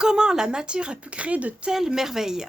Comment la nature a pu créer de telles merveilles?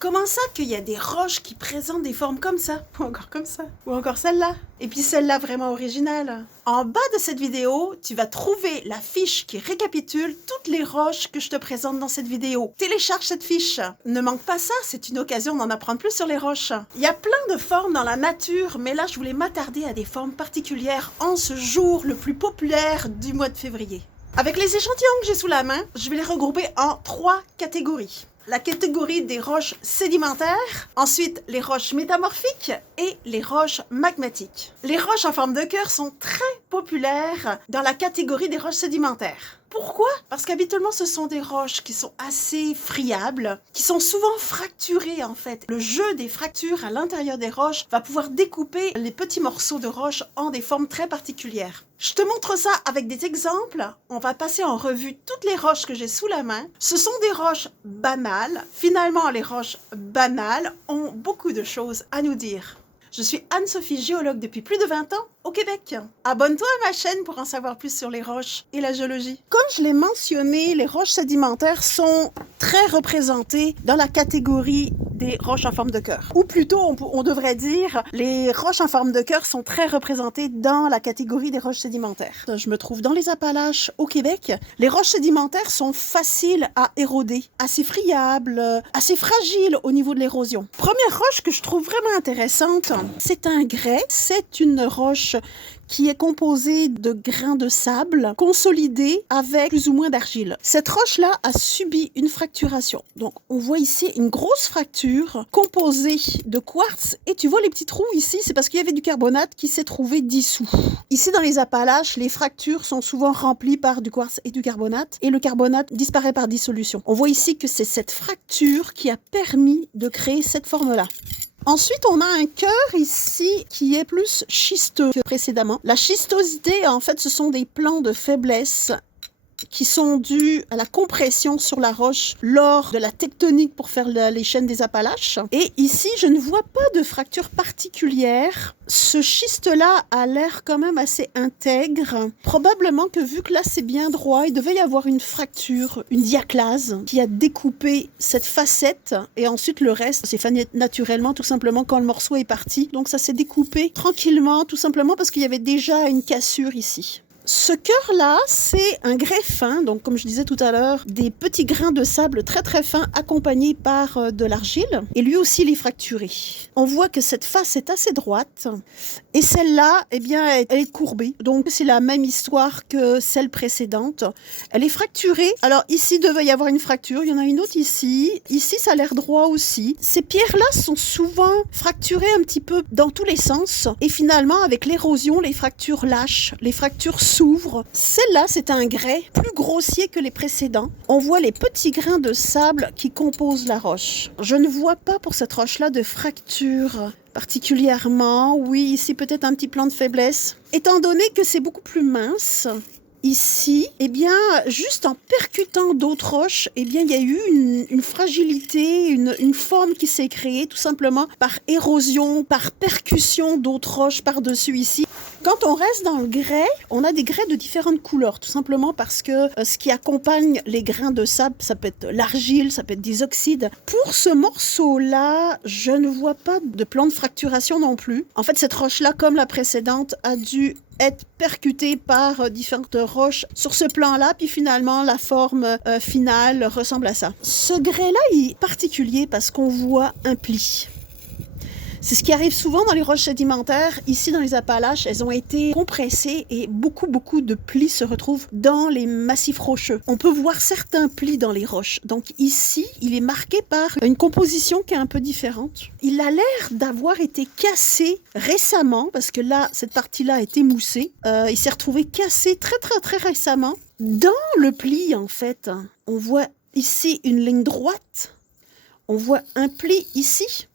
Comment ça qu'il y a des roches qui présentent des formes comme ça? Ou encore comme ça? Ou encore celle-là? Et puis celle-là vraiment originale? En bas de cette vidéo, tu vas trouver la fiche qui récapitule toutes les roches que je te présente dans cette vidéo. Télécharge cette fiche. Ne manque pas ça, c'est une occasion d'en apprendre plus sur les roches. Il y a plein de formes dans la nature, mais là je voulais m'attarder à des formes particulières en ce jour le plus populaire du mois de février. Avec les échantillons que j'ai sous la main, je vais les regrouper en 3 catégories. La catégorie des roches sédimentaires, ensuite les roches métamorphiques et les roches magmatiques. Les roches en forme de cœur sont très populaires dans la catégorie des roches sédimentaires. Pourquoi? Parce qu'habituellement, ce sont des roches qui sont assez friables, qui sont souvent fracturées en fait. Le jeu des fractures à l'intérieur des roches va pouvoir découper les petits morceaux de roches en des formes très particulières. Je te montre ça avec des exemples. On va passer en revue toutes les roches que j'ai sous la main. Ce sont des roches banales. Finalement, les roches banales ont beaucoup de choses à nous dire. Je suis Anne-Sophie, géologue depuis plus de 20 ans au Québec. Abonne-toi à ma chaîne pour en savoir plus sur les roches et la géologie. Comme je l'ai mentionné, les roches sédimentaires sont très représentées dans la catégorie des roches en forme de cœur. Ou plutôt, on devrait dire, les roches en forme de cœur sont très représentées dans la catégorie des roches sédimentaires. Je me trouve dans les Appalaches au Québec. Les roches sédimentaires sont faciles à éroder, assez friables, assez fragiles au niveau de l'érosion. Première roche que je trouve vraiment intéressante, c'est un grès. C'est une roche qui est composée de grains de sable consolidés avec plus ou moins d'argile. Cette roche-là a subi une fracturation. Donc, on voit ici une grosse fracture composée de quartz. Et tu vois les petits trous ici, c'est parce qu'il y avait du carbonate qui s'est trouvé dissous. Ici, dans les Appalaches, les fractures sont souvent remplies par du quartz et du carbonate. Et le carbonate disparaît par dissolution. On voit ici que c'est cette fracture qui a permis de créer cette forme-là. Ensuite, on a un cœur ici qui est plus schisteux que précédemment. La schistosité, en fait, ce sont des plans de faiblesse qui sont dus à la compression sur la roche lors de la tectonique pour faire les chaînes des Appalaches. Et ici, je ne vois pas de fracture particulière. Ce schiste-là a l'air quand même assez intègre. Probablement que vu que là c'est bien droit, il devait y avoir une fracture, une diaclase qui a découpé cette facette et ensuite le reste s'est fait naturellement tout simplement quand le morceau est parti. Donc ça s'est découpé tranquillement tout simplement parce qu'il y avait déjà une cassure ici. Ce cœur-là, c'est un grès fin, donc comme je disais tout à l'heure, des petits grains de sable très très fins accompagnés par de l'argile. Et lui aussi, il est fracturé. On voit que cette face est assez droite. Et celle-là, eh bien, elle est courbée. Donc c'est la même histoire que celle précédente. Elle est fracturée. Alors ici, il devait y avoir une fracture. Il y en a une autre ici. Ici, ça a l'air droit aussi. Ces pierres-là sont souvent fracturées un petit peu dans tous les sens. Et finalement, avec l'érosion, les fractures lâchent. Les fractures s'ouvre. Celle-là, c'est un grès plus grossier que les précédents. On voit les petits grains de sable qui composent la roche. Je ne vois pas pour cette roche-là de fracture particulièrement. Oui, ici peut-être un petit plan de faiblesse. Étant donné que c'est beaucoup plus mince, ici, eh bien, juste en percutant d'autres roches, eh bien, il y a eu une fragilité, une forme qui s'est créée tout simplement par érosion, par percussion d'autres roches par-dessus ici. Quand on reste dans le grès, on a des grès de différentes couleurs, tout simplement parce que ce qui accompagne les grains de sable, ça peut être l'argile, ça peut être des oxydes. Pour ce morceau-là, je ne vois pas de plan de fracturation non plus. En fait, cette roche-là, comme la précédente, a dû être percutée par différentes roches sur ce plan-là, puis finalement, la forme finale ressemble à ça. Ce grès-là est particulier parce qu'on voit un pli. C'est ce qui arrive souvent dans les roches sédimentaires. Ici, dans les Appalaches, elles ont été compressées et beaucoup de plis se retrouvent dans les massifs rocheux. On peut voir certains plis dans les roches. Donc ici, il est marqué par une composition qui est un peu différente. Il a l'air d'avoir été cassé récemment, parce que là, cette partie-là a été moussée. Il s'est retrouvé cassé très récemment. Dans le pli, en fait, on voit ici une ligne droite. On voit un pli ici.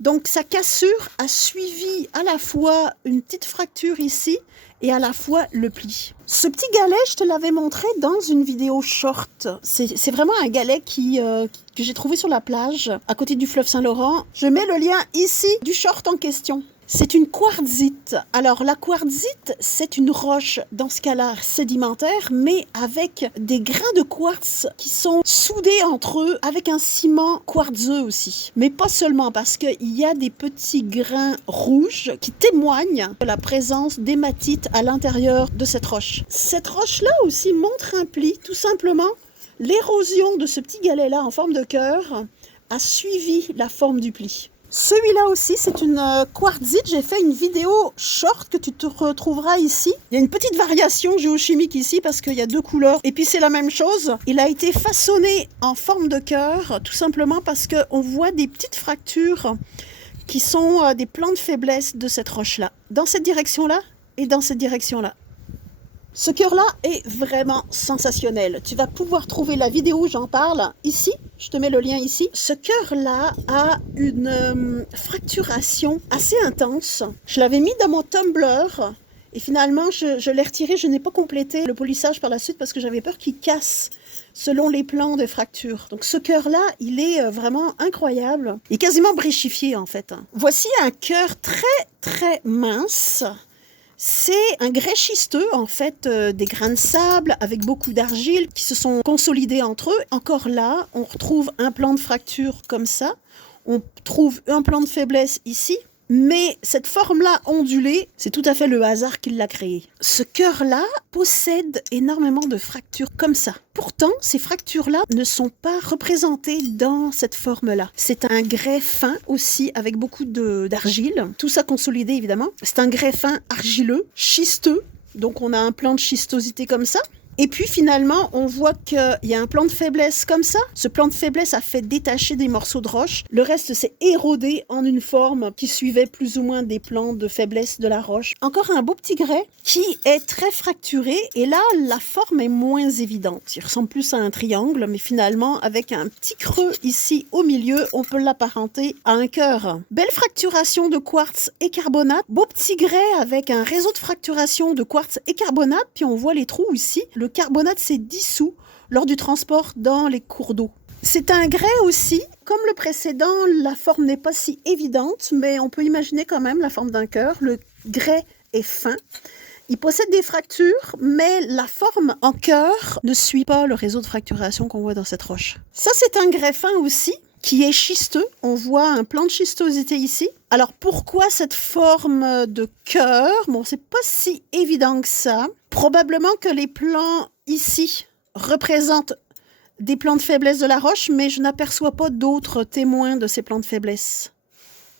Donc, sa cassure a suivi à la fois une petite fracture ici et à la fois le pli. Ce petit galet, je te l'avais montré dans une vidéo short. C'est vraiment un galet que j'ai trouvé sur la plage, à côté du fleuve Saint-Laurent. Je mets le lien ici du short en question. C'est une quartzite. Alors la quartzite, c'est une roche, dans ce cas-là, sédimentaire, mais avec des grains de quartz qui sont soudés entre eux avec un ciment quartzeux aussi. Mais pas seulement, parce qu'il y a des petits grains rouges qui témoignent de la présence d'hématite à l'intérieur de cette roche. Cette roche-là aussi montre un pli, tout simplement. L'érosion de ce petit galet-là en forme de cœur a suivi la forme du pli. Celui-là aussi, c'est une quartzite. J'ai fait une vidéo short que tu te retrouveras ici. Il y a une petite variation géochimique ici parce qu'il y a 2 couleurs. Et puis c'est la même chose. Il a été façonné en forme de cœur, tout simplement parce qu'on voit des petites fractures qui sont des plans de faiblesse de cette roche-là. Dans cette direction-là et dans cette direction-là. Ce cœur-là est vraiment sensationnel. Tu vas pouvoir trouver la vidéo où j'en parle ici. Je te mets le lien ici. Ce cœur-là a une fracturation assez intense. Je l'avais mis dans mon Tumblr et finalement, je l'ai retiré. Je n'ai pas complété le polissage par la suite parce que j'avais peur qu'il casse selon les plans de fracture. Donc ce cœur-là, il est vraiment incroyable. Il est quasiment bréchifié en fait. Voici un cœur très mince. C'est un grès schisteux, en fait, des grains de sable avec beaucoup d'argile qui se sont consolidés entre eux. Encore là, on retrouve un plan de fracture comme ça. On trouve un plan de faiblesse ici. Mais cette forme-là ondulée, c'est tout à fait le hasard qui l'a créée. Ce cœur-là possède énormément de fractures comme ça. Pourtant, ces fractures-là ne sont pas représentées dans cette forme-là. C'est un grès fin aussi, avec beaucoup d'argile. Tout ça consolidé, évidemment. C'est un grès fin argileux, schisteux. Donc, on a un plan de schistosité comme ça. Et puis finalement, on voit qu'il y a un plan de faiblesse comme ça. Ce plan de faiblesse a fait détacher des morceaux de roche. Le reste s'est érodé en une forme qui suivait plus ou moins des plans de faiblesse de la roche. Encore un beau petit grès qui est très fracturé. Et là, la forme est moins évidente. Il ressemble plus à un triangle, mais finalement, avec un petit creux ici au milieu, on peut l'apparenter à un cœur. Belle fracturation de quartz et carbonate. Beau petit grès avec un réseau de fracturation de quartz et carbonate. Puis on voit les trous ici. Le carbonate s'est dissous lors du transport dans les cours d'eau. C'est un grès aussi. Comme le précédent, la forme n'est pas si évidente, mais on peut imaginer quand même la forme d'un cœur. Le grès est fin. Il possède des fractures, mais la forme en cœur ne suit pas le réseau de fracturation qu'on voit dans cette roche. Ça, c'est un grès fin aussi, qui est schisteux. On voit un plan de schistosité ici. Alors, pourquoi cette forme de cœur? Bon, c'est pas si évident que ça. Probablement que les plans ici représentent des plans de faiblesse de la roche, mais je n'aperçois pas d'autres témoins de ces plans de faiblesse.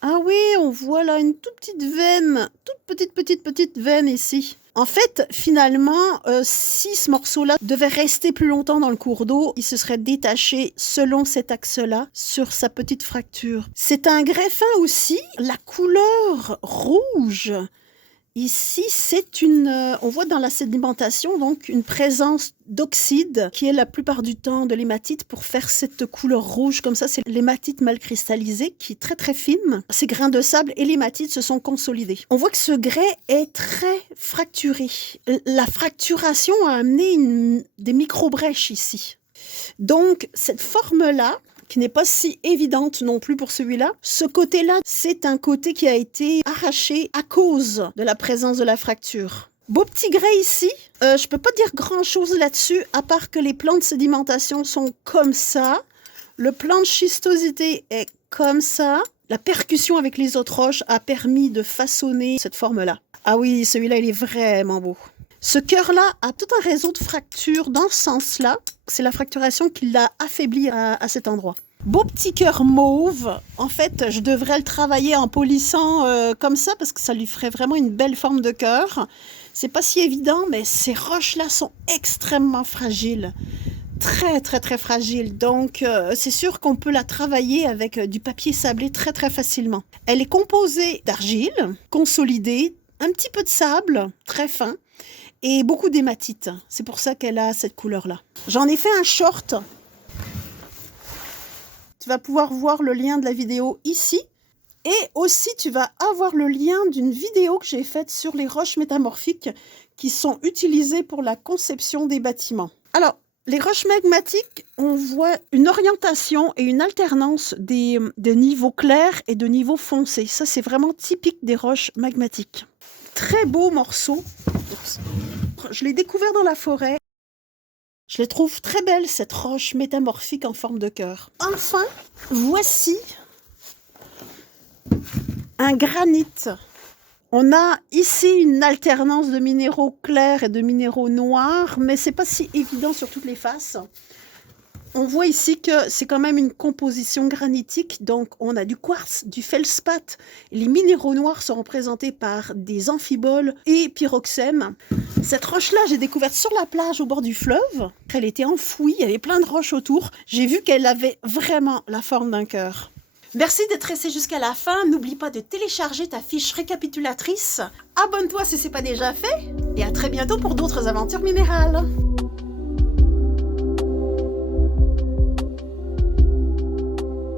Ah oui, on voit là une toute petite veine, toute petite veine ici. En fait, finalement, si ce morceau-là devait rester plus longtemps dans le cours d'eau, il se serait détaché selon cet axe-là sur sa petite fracture. C'est un grès fin aussi. La couleur rouge, ici, c'est on voit dans la sédimentation donc une présence d'oxyde qui est la plupart du temps de l'hématite pour faire cette couleur rouge comme ça. C'est l'hématite mal cristallisée qui est très fine. Ces grains de sable et l'hématite se sont consolidés. On voit que ce grès est très fracturé. La fracturation a amené des micro-brèches ici. Donc cette forme-là, qui n'est pas si évidente non plus pour celui-là. Ce côté-là, c'est un côté qui a été arraché à cause de la présence de la fracture. Beau petit grès ici. Je peux pas dire grand-chose là-dessus, à part que les plans de sédimentation sont comme ça. Le plan de schistosité est comme ça. La percussion avec les autres roches a permis de façonner cette forme-là. Ah oui, celui-là, il est vraiment beau. Ce cœur-là a tout un réseau de fractures dans ce sens-là. C'est la fracturation qui l'a affaibli à cet endroit. Beau petit cœur mauve. En fait, je devrais le travailler en polissant comme ça parce que ça lui ferait vraiment une belle forme de cœur. C'est pas si évident, mais ces roches-là sont extrêmement fragiles. Très fragiles. Donc, c'est sûr qu'on peut la travailler avec du papier sablé très facilement. Elle est composée d'argile consolidée, un petit peu de sable très fin, et beaucoup d'hématite. C'est pour ça qu'elle a cette couleur-là. J'en ai fait un short. Tu vas pouvoir voir le lien de la vidéo ici. Et aussi, tu vas avoir le lien d'une vidéo que j'ai faite sur les roches métamorphiques qui sont utilisées pour la conception des bâtiments. Alors, Les roches magmatiques, on voit une orientation et une alternance de niveaux clairs et de niveaux foncés. Ça, c'est vraiment typique des roches magmatiques. Très beau morceau. Je l'ai découvert dans la forêt. Je les trouve très belle, cette roche métamorphique en forme de cœur. Enfin, voici un granit. On a ici une alternance de minéraux clairs et de minéraux noirs, mais c'est pas si évident sur toutes les faces. On voit ici que c'est quand même une composition granitique, donc on a du quartz, du feldspath. Les minéraux noirs sont représentés par des amphiboles et pyroxènes. Cette roche-là, j'ai découverte sur la plage au bord du fleuve. Elle était enfouie, il y avait plein de roches autour. J'ai vu qu'elle avait vraiment la forme d'un cœur. Merci d'être resté jusqu'à la fin. N'oublie pas de télécharger ta fiche récapitulatrice. Abonne-toi si ce n'est pas déjà fait. Et à très bientôt pour d'autres aventures minérales.